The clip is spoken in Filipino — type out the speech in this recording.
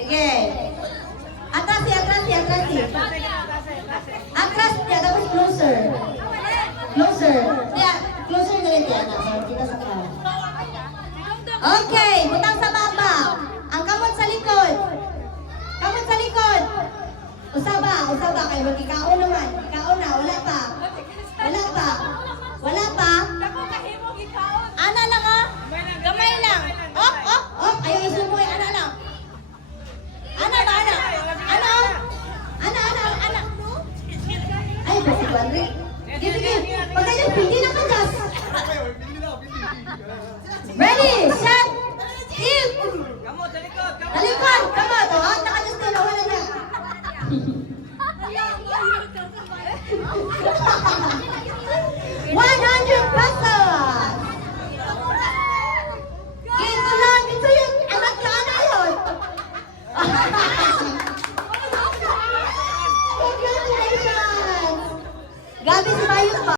Sige. Atras ya, atras ya, atras ya. Atras ya, tapos closer. Closer. Kaya, closer na rin yan. Kita sa crowd. Okay, butang sa baba. Ang kamot sa likod. Kamot sa likod. Usaba, usaba. Kayo mag-ikaon naman. Ikaon na, wala pa. Wala pa. Wala pa. Ana lang ah. Gamay lang. Op, op, op. Ayaw isumoy. Ana lang. Ana ba, ana? Ana? Ana, ana, ana. Ay, basi Bandri. Sige, sige. Pagkayo, pindi na ka, Jas. Ready, set, hit. Talikod, kamot. O, nakajas ko, nawala niya. 100 pesos! Ito lang, ito yung anak na ana yun. Congratulations! Gabi si Bayot pa.